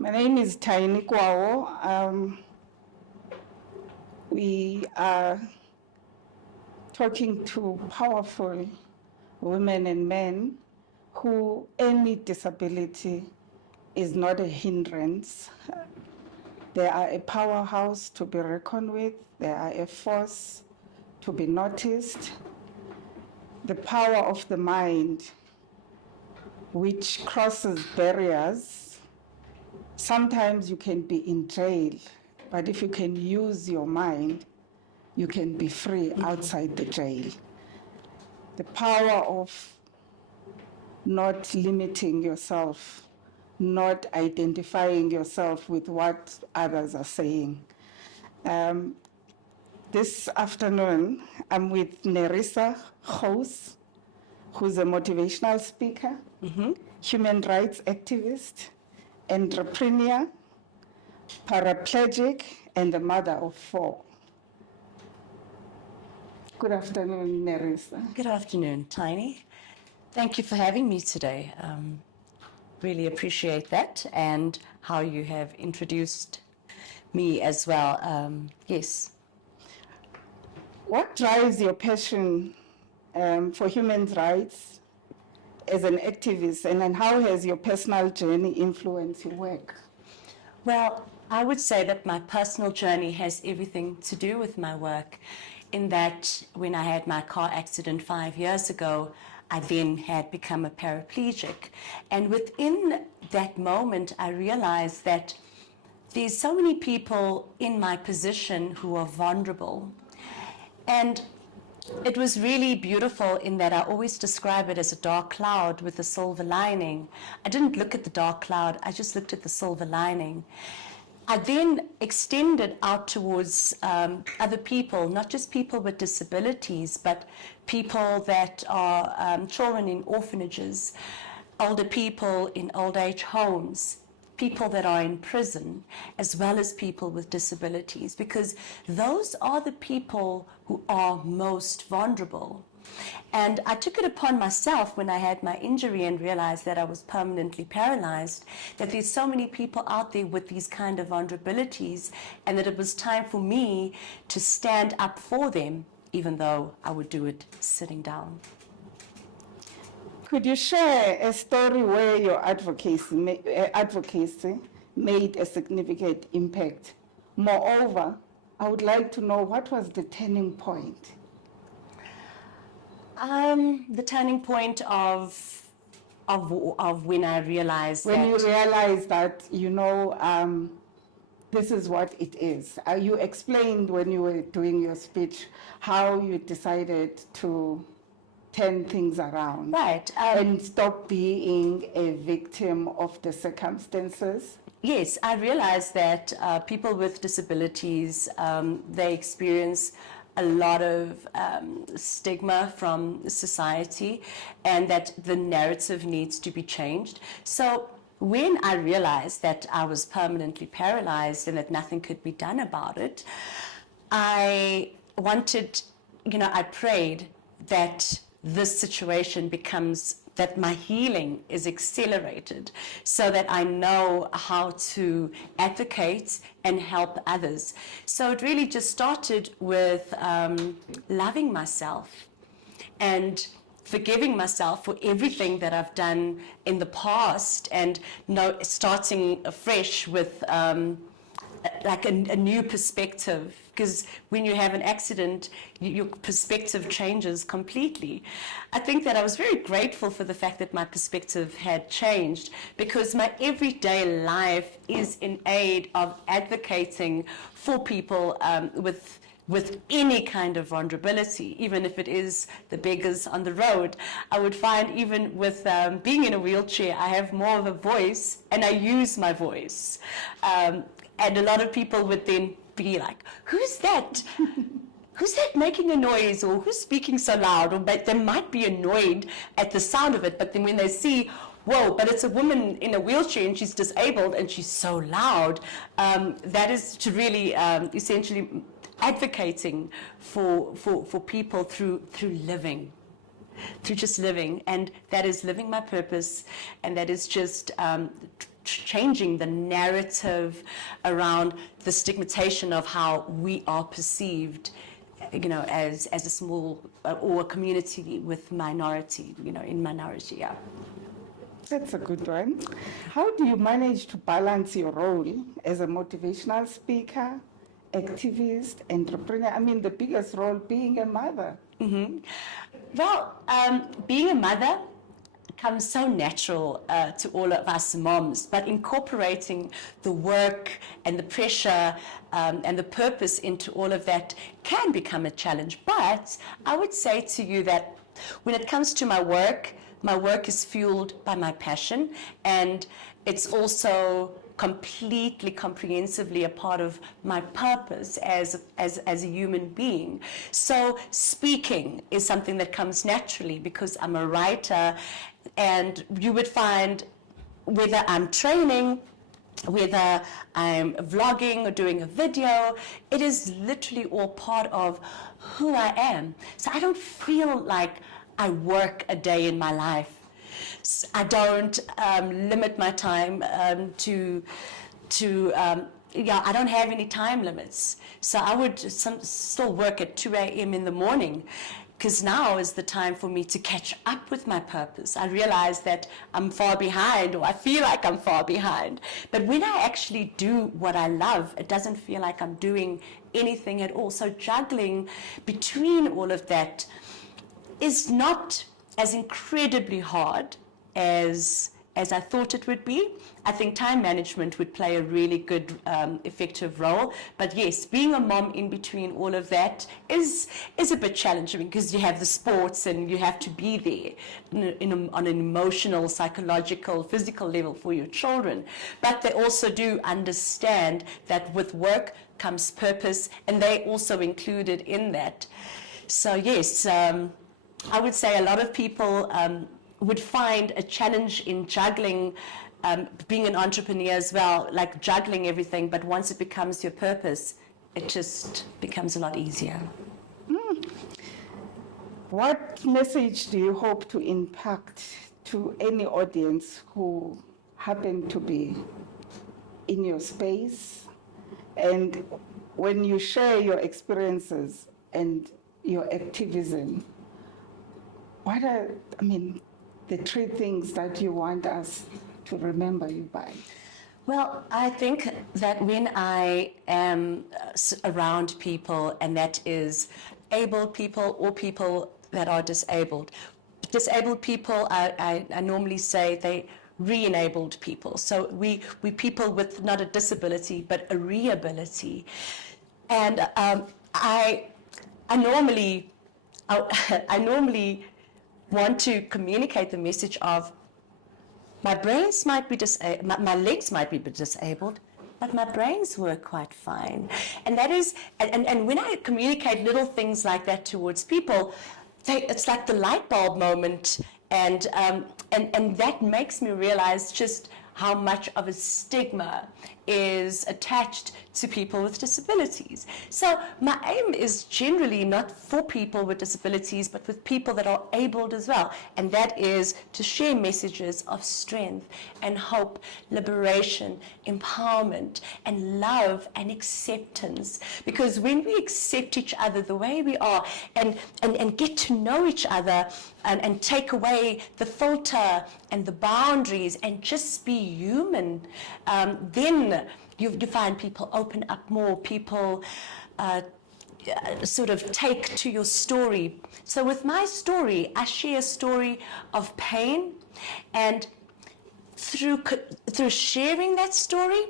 My name is Tiny Kwao. We are talking to powerful women and men who any disability is not a hindrance. They are a powerhouse to be reckoned with. They are a force to be noticed. The power of the mind, which crosses barriers. Sometimes you can be in jail, but if you can use your mind, you can be free outside the jail. The power of not limiting yourself, not identifying yourself with what others are saying. This afternoon, I'm with Narisa Smith, who's a motivational speaker, human rights activist, entrepreneur, paraplegic, and the mother of 4. Good afternoon, Narisa. Good afternoon, Tiny. Thank you for having me today. Really appreciate that and how you have introduced me as well. Yes. What drives your passion for human rights as an activist, and then how has your personal journey influenced your work? Well, I would say that my personal journey has everything to do with my work, in that when I had my car accident 5 years ago, I then had become a paraplegic. And within that moment, I realized that there's so many people in my position who are vulnerable. And it was really beautiful in that I always describe it as a dark cloud with a silver lining. I didn't look at the dark cloud, I just looked at the silver lining. I then extended out towards other people, not just people with disabilities, but people that are children in orphanages, older people in old age homes, people that are in prison, as well as people with disabilities, because those are the people who are most vulnerable. And I took it upon myself when I had my injury and realized that I was permanently paralyzed, that there's so many people out there with these kind of vulnerabilities, and that it was time for me to stand up for them, even though I would do it sitting down. Could you share a story where your advocacy made a significant impact? Moreover, I would like to know, what was the turning point? The turning point of when I realized when you realized that, this is what it is. You explained when you were doing your speech how you decided to turn things around. Right. And stop being a victim of the circumstances. Yes, I realized that people with disabilities, they experience a lot of stigma from society, and that the narrative needs to be changed. So when I realized that I was permanently paralyzed and that nothing could be done about it, I wanted, I prayed that this situation becomes, that my healing is accelerated, so that I know how to advocate and help others. So it really just started with loving myself and forgiving myself for everything that I've done in the past, and starting afresh with like a new perspective, because when you have an accident, your perspective changes completely. I think that I was very grateful for the fact that my perspective had changed, because my everyday life is in aid of advocating for people with any kind of vulnerability, even if it is the beggars on the road. I would find even with being in a wheelchair, I have more of a voice, and I use my voice. And a lot of people would then be like, who's that? Who's that making a noise? Or who's speaking so loud? Or they might be annoyed at the sound of it, but then when they see, whoa, but it's a woman in a wheelchair and she's disabled and she's so loud, that is to really essentially advocating for people through living. through just living, and that is living my purpose, and that is just changing the narrative around the stigmatization of how we are perceived, as a small or a community with minority, in minority, yeah. That's a good one. How do you manage to balance your role as a motivational speaker, activist, entrepreneur? I mean, the biggest role being a mother. Mm-hmm. Well, being a mother comes so natural to all of us moms, but incorporating the work and the pressure and the purpose into all of that can become a challenge. But I would say to you that when it comes to my work is fueled by my passion, and it's also completely, comprehensively a part of my purpose as a human being. So speaking is something that comes naturally because I'm a writer, and you would find whether I'm training, whether I'm vlogging or doing a video, it is literally all part of who I am. So I don't feel like I work a day in my life. I don't limit my time I don't have any time limits. So I would still work at 2 a.m. in the morning, because now is the time for me to catch up with my purpose. I realize that I'm far behind, or I feel like I'm far behind. But when I actually do what I love, it doesn't feel like I'm doing anything at all. So juggling between all of that is not as incredibly hard as I thought it would be. I think time management would play a really good, effective role. But yes, being a mom in between all of that is a bit challenging, because you have the sports and you have to be there on an emotional, psychological, physical level for your children. But they also do understand that with work comes purpose, and they also included in that. So yes, I would say a lot of people would find a challenge in juggling, being an entrepreneur as well, like juggling everything, but once it becomes your purpose, it just becomes a lot easier. What message do you hope to impact to any audience who happen to be in your space? And when you share your experiences and your activism, what are, the 3 things that you want us to remember you by? Well, I think that when I am around people, and that is able people or people that are disabled people, I normally say they re-enabled people. So we people with not a disability, but a re-ability. And I normally want to communicate the message of my brains might be my legs might be disabled, but my brains work quite fine. And that is, and when I communicate little things like that towards people, it's like the light bulb moment, and that makes me realize just how much of a stigma is attached to people with disabilities. So my aim is generally not for people with disabilities, but with people that are abled as well. And that is to share messages of strength and hope, liberation, empowerment, and love and acceptance. Because when we accept each other the way we are, and get to know each other, and take away the filter and the boundaries and just be human, then you find people open up more, people sort of take to your story. So with my story, I share a story of pain, and through sharing that story,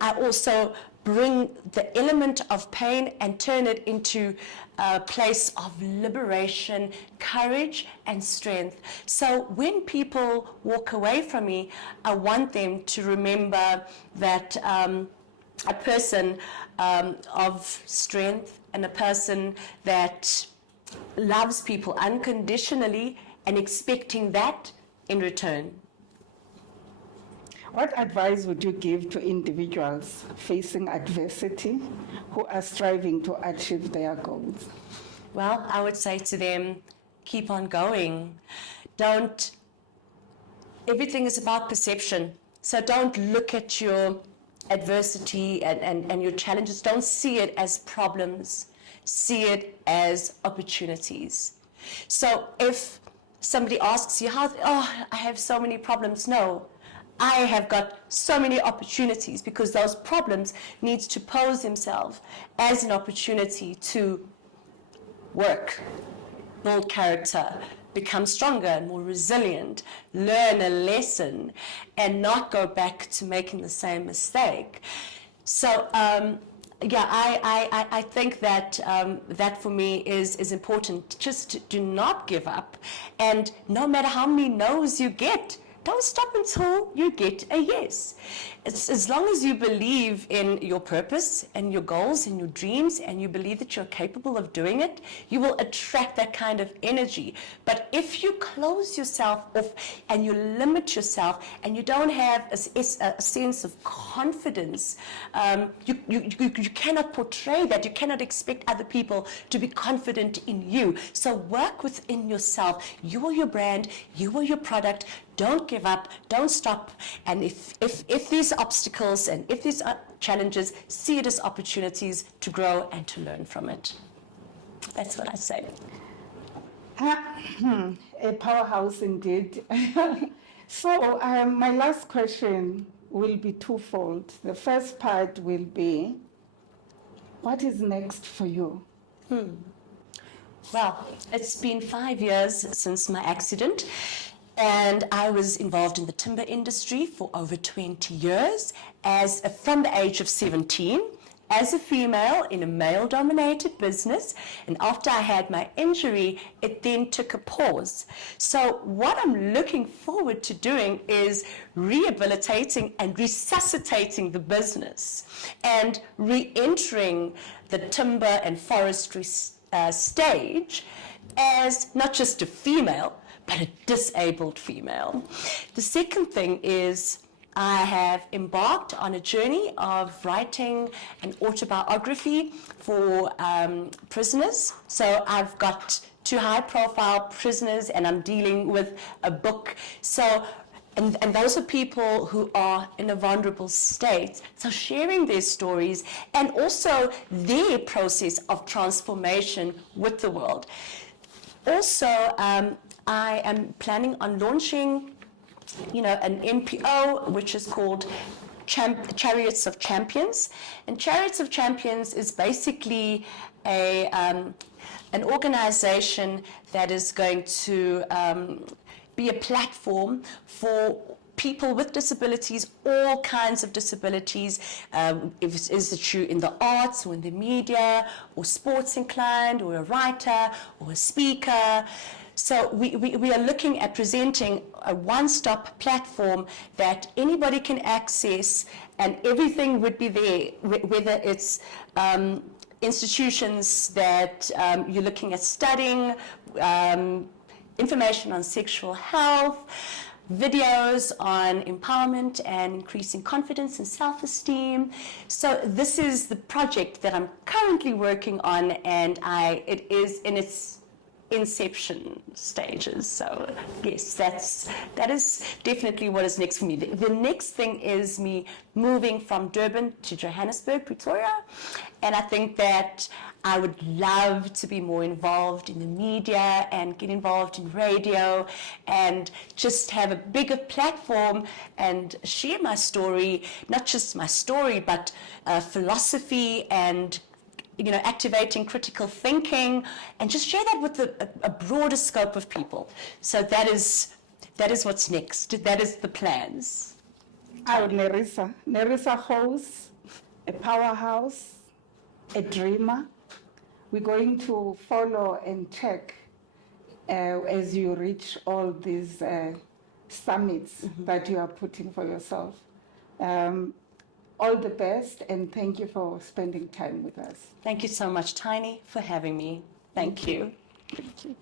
I also bring the element of pain and turn it into a place of liberation, courage, and strength. So when people walk away from me, I want them to remember that a person of strength, and a person that loves people unconditionally and expecting that in return. What advice would you give to individuals facing adversity who are striving to achieve their goals? Well, I would say to them, keep on going. Everything is about perception. So don't look at your adversity and your challenges. Don't see it as problems. See it as opportunities. So if somebody asks you, I have so many problems. No, I have got so many opportunities, because those problems need to pose themselves as an opportunity to work, build character, become stronger and more resilient, learn a lesson, and not go back to making the same mistake. So, I think that that for me is important. Just do not give up, and no matter how many no's you get, don't stop until you get a yes. It's as long as you believe in your purpose and your goals and your dreams, and you believe that you're capable of doing it, you will attract that kind of energy. But if you close yourself off and you limit yourself and you don't have a sense of confidence, you cannot portray that. You cannot expect other people to be confident in you. So work within yourself. You are your brand. You are your product. Don't give up, don't stop, and if these obstacles and if these challenges, see it as opportunities to grow and to learn from it. That's what I say. A powerhouse indeed. So my last question will be twofold. The first part will be, what is next for you? Well, it's been 5 years since my accident. And I was involved in the timber industry for over 20 years, from the age of 17, as a female in a male-dominated business. And after I had my injury, it then took a pause. So what I'm looking forward to doing is rehabilitating and resuscitating the business and re-entering the timber and forestry stage as not just a female, but a disabled female. The second thing is I have embarked on a journey of writing an autobiography for prisoners. So I've got 2 high-profile prisoners, and I'm dealing with a book. So, and those are people who are in a vulnerable state. So sharing their stories and also their process of transformation with the world. Also, I am planning on launching, an NPO, which is called Chariots of Champions. And Chariots of Champions is basically an organization that is going to be a platform for people with disabilities, all kinds of disabilities, is it you in the arts or in the media or sports inclined or a writer or a speaker. So we are looking at presenting a one-stop platform that anybody can access, and everything would be there, whether it's institutions that you're looking at studying, information on sexual health, videos on empowerment and increasing confidence and self-esteem. So this is the project that I'm currently working on, and it is in its inception stages. So yes, that is definitely what is next for me. The next thing is me moving from Durban to Johannesburg, Pretoria, and I think that I would love to be more involved in the media and get involved in radio and just have a bigger platform and share my story, not just my story, but philosophy and activating critical thinking, and just share that with a broader scope of people. So that is what's next. That is the plans. Narisa hosts a powerhouse, a dreamer. We're going to follow and check as you reach all these summits that you are putting for yourself. All the best, and thank you for spending time with us. Thank you so much, Tiny, for having me. Thank you. Thank you.